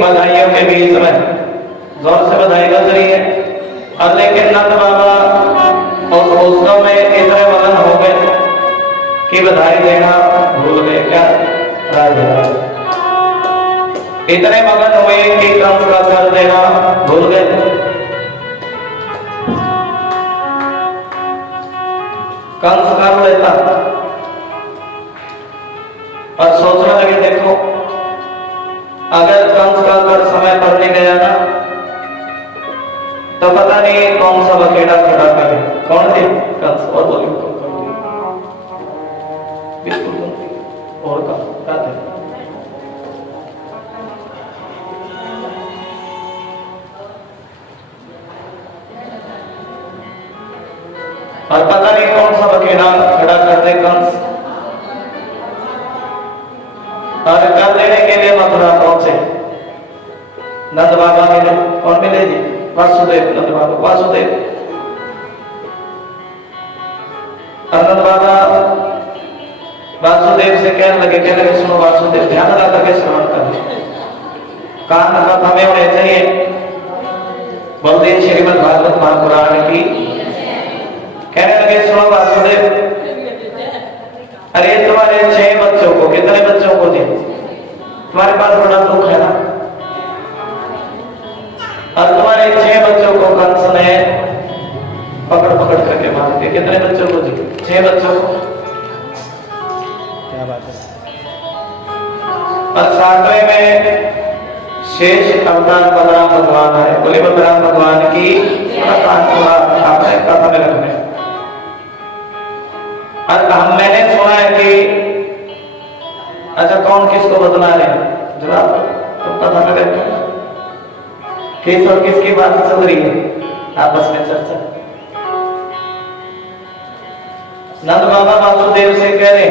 बधाइयों के बीच में जोर से बधाई बज रही है। और लेकिन नंद बाबा उस उत्सव में इतने मगन हो गए कि बधाई देना भूल गए। क्या राजा इतने मगन हुए कि कंस का कर देना भूल गए। कंस कर लेता और सोचने लगे देखो अगर कंस का कर समय पर नहीं गया ना तो पता नहीं कौन सा बकेड़ा खड़ा करे। कौन थे कंस? और बोलिए बिल्कुल और का थे? और पता नहीं कौन सा बकेड़ा खड़ा करते कंस। और कर देने के लिए मथुरा पहुंचे। नंद बाबा मिले। कौन मिले जी? वासुदेव। नंद बाबा वासुदेव। नंद बाबा वासुदेव से कहने लगे सुनो वासुदेव ध्यान लगा करके श्रवण कर। कान कथा में होने चाहिए। बोलते श्रीमद् भागवत महापुराण की। कहने लगे सुनो वासुदेव अरे तुम्हारे 6 बच्चों को, कितने बच्चों को जी? तुम्हारे पास बड़ा दुख है ना। और तुम्हारे 6 बच्चों को कंस ने पकड़ पकड़ करके मार दिया। कितने बच्चों को जी? 6 बच्चों को। क्या बात है। और 7वें में शेष अवतार बलराम भगवान है। बोले बलराम भगवान की आपने कथा में रखने। और मैंने सुना है कि अच्छा कौन किसको बदला रहे हैं जवाब तुम कथा में बैठो। किस और किसकी बात चल रही है आपस में चर्चा। नंद बाबा वासुदेव से कह रहे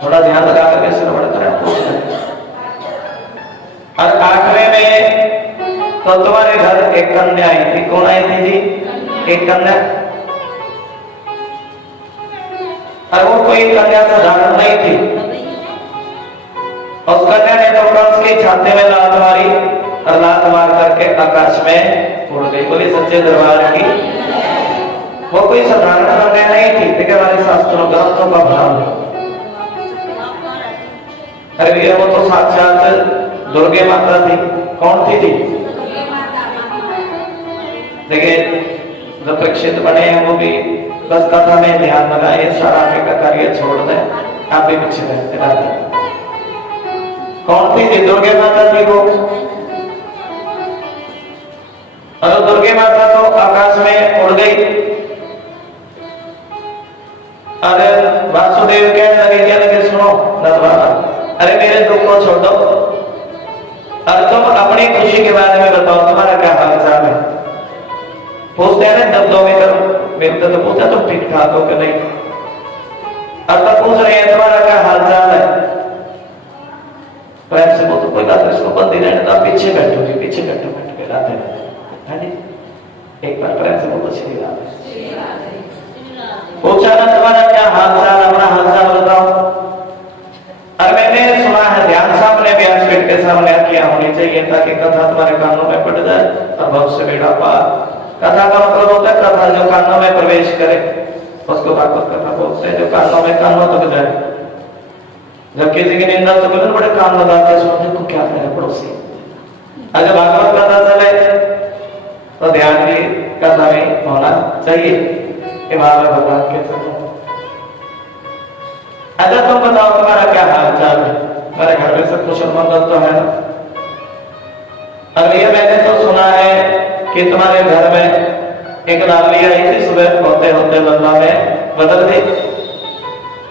थोड़ा ध्यान लगा करके श्रवण करें पूछ रहे। और 8वें में तो तुम्हारे घर एक कन्या आई थी। कौन आई थी जी? एक कन्या। और वो कोई कन्या साधारण नहीं थी। उस कन्या ने तो कंस की छाती में लात मारी और लात मार करके आकाश में उड़ गई। बोली सच्चे दरबार की। वो कोई साधारण कन्या नहीं थी। देखिए हमारे शास्त्रों ग्रंथों का भाव। अरे वो तो साक्षात दुर्गे माता थी। कौन थी? देखिए जो परीक्षित बने हैं वो भी बस कथा में ध्यान लगाए। सारा आगे का कार्य छोड़ दें। आप भी पीछे रहते। कौन थी जी? दुर्गे माता थी वो। और दुर्गे माता तो आकाश में उड़ गई। अरे वासुदेव कहने लगे सुनो नंद बाबा अरे मेरे दुख को छोड़ दो और तुम अपनी खुशी के बारे में बताओ। तुम्हारा क्या हाल चाल है? पूछते हैं ना जब 2 मिलते तो पूछा तुम ठीक ठाक हो कि नहीं। अब तक पूछ रहे हैं तुम्हारा क्या हाल चाल है। प्रेम से बोलते कोई बात नहीं इसको बंदी रहने तो आप पीछे बैठो जी। पीछे बैठो बैठ के लाते हैं जी। एक बार प्रेम से बोलो श्री राधे। पूछा ना तुम्हारा क्या हाल चाल, अपना हाल चाल बताओ। और मैंने सुना है ध्यान सामने व्यासपीठ के सामने क्या होनी चाहिए ताकि कथा तुम्हारे कानों में पड़ जाए और भव से बेड़ा पार। कथा का मतलब होता है कथा जो कानों में प्रवेश करे उसको भागवत कथा बोलते हैं। जो कानों तक जाए। जब किसी की निंदा तो बोले बड़े कान लगाते सुनने को क्या करे पड़ोसी। अगर भागवत कथा चले तो ध्यान भी कथा में होना चाहिए। हिमालय भगवान के चलो अच्छा तुम बताओ तुम्हारा क्या हाल चाल है। मेरे घर में सब कुशल मंगल तो है ना। अब ये मैंने तो सुना है कि तुम्हारे घर में एक लाली आई थी। सुबह होते होते लल्ला में बदल दी।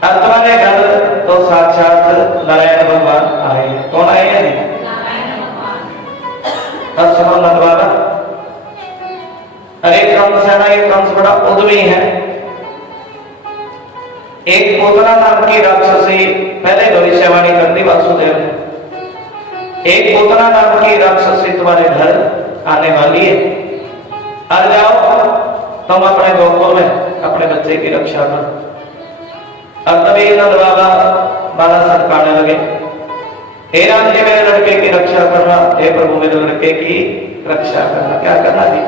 अब तुम्हारे घर तो साक्षात नारायण भगवान आए। कौन आए हैं? अब सुनो नंद बाबा अरे कंस है ना, ये कंस बड़ा उद्यमी है। एक पोतना नाम की राक्षसी पहले भविष्यवाणी कर दी वासुदेव ने। एक पोतना नाम की राक्षसी तुम्हारे घर आने वाली है। आ जाओ तुम अपने गोकुल में अपने बच्चे की रक्षा करो। अब तभी नंद बाबा बाला सटकाने लगे। हे राम जी मेरे लड़के हे प्रभु मेरे लड़के की रक्षा करना। क्या करना थी?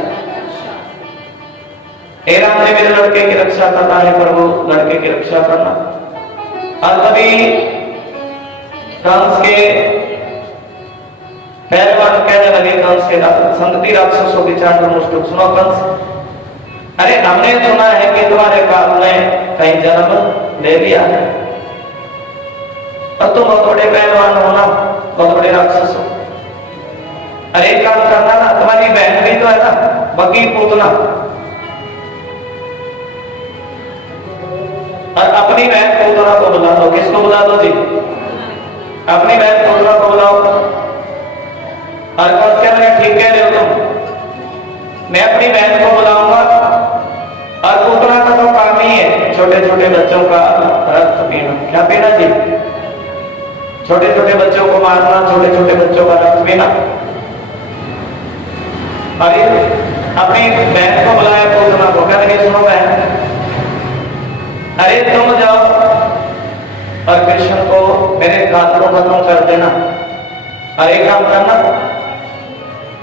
हे राम ने मेरे लड़के की रक्षा करना है प्रभु, लड़के की रक्षा करना। और कभी कंस के पहलवान कहने लगे, कंस के संगति राक्षसों की चांड मुष्टुक। सुनो कंस, अरे हमने सुना है कि तुम्हारे काल में कहीं जन्म ले लिया है और तुम बहुत बड़े पहलवान हो ना, बहुत बड़े राक्षस हो। अरे एक काम करना ना, तुम्हारी बहन भी तो है ना, बकी पूतना, और अपनी बहन पूतना को बुला दो। किसको बुला दो जी? अपनी बहन पूतना को बुलाओ। और कौन क्या मैंने ठीक कह रहे हो तुम? मैं अपनी बहन को बुलाऊंगा और पूतना का तो काम ही है छोटे छोटे बच्चों का रक्त पीना। क्या पीना जी? छोटे छोटे बच्चों को मारना, छोटे छोटे बच्चों का रक्त पीना। और अपनी बहन को बुलाया पूतना को, क्या लगे? सुनो बहन, अरे तुम जाओ और कृष्ण को मेरे कातलों खत्म कर देना। और एक काम करना,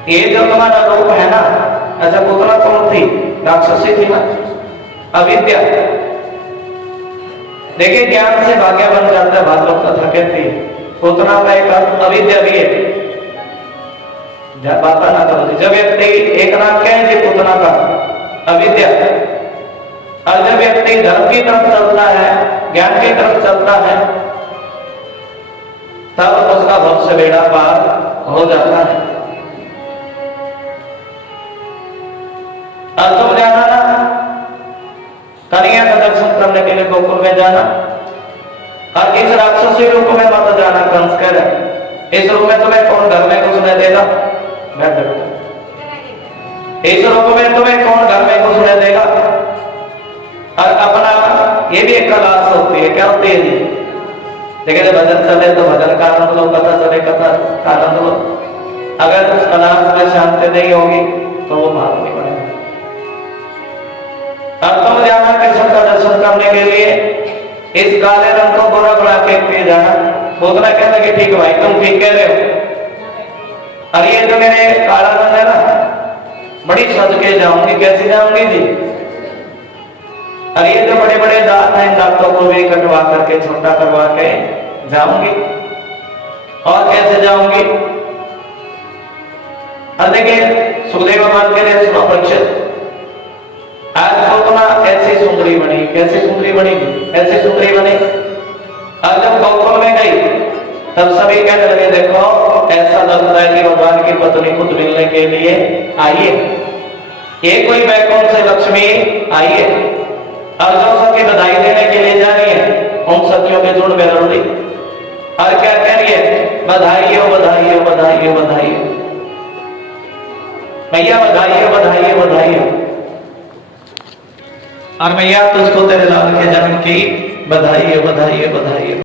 ये जो तुम्हारा रूप है ना, अच्छा पूतना कौन थी? राक्षसी थी ना, अविद्या। देखिए ज्ञान से भाग्य बन जाता है, बात लोग कथा कहती है। पूतना का एक अर्थ अविद्या भी है, बात ना करो। जब व्यक्ति एक नाम क्या है जी पूतना का? अविद्या। और जब व्यक्ति धर्म की तरफ चलता है, ज्ञान की तरफ चलता है, तब उसका भविष्य बेड़ा पार हो जाता है। और तुम जाना ना कन्हैया का दर्शन करने के लिए गोकुल में जाना, और इस राक्षसी रूप में मत जाना। कंस कह रहे इस रूप में तुम्हें कौन घर में घुसने देगा? इस रूप में तुम्हें कौन घर में घुसने देगा? और अपना ये भी एक क्लास होती है। क्या होती है जी? देखिए भजन चले तो भजन का आनंद लो, कथा चले कथा का आनंद लो। अगर उस क्लास में शांति नहीं होगी तो वो भाग नहीं पड़ेगा। अब तुम जाना कृष्ण का दर्शन करने के लिए, इस काले रंग को गोरा बना के पिए जाना। पूतना कहने लगे ठीक भाई, तुम ठीक कह रहे हो। और ये जो मेरे काला रंग है ना, बड़ी सज के जाऊंगी। कैसे जाऊंगी जी? और ये जो बड़े बड़े दांत हैं, दांतों को भी कटवा करके छोटा करवा के जाऊंगी। और कैसे जाऊंगी? और देखिए सुखदेव भगवान के लिए सुनो परीक्षित, आज पूतना ऐसी सुंदरी बनी। कैसी सुंदरी बनी? ऐसी सुंदरी बनी। और जब गोकुल में गई तब सभी कहने लगे देखो ऐसा लगता है कि भगवान की पत्नी खुद मिलने के लिए आई है, ये कोई बैकुंठ से लक्ष्मी आई है। और जो सबकी बधाई देने के लिए जा रही है, उन सखियों के झुंड में लड़ रही। और क्या कह रही है? बधाई हो बधाई हो बधाई हो बधाई हो मैया, बधाई हो बधाई हो बधाई हो। और मैया तुझको तेरे लाल के जन्म की बधाई हो बधाई हो बधाई हो।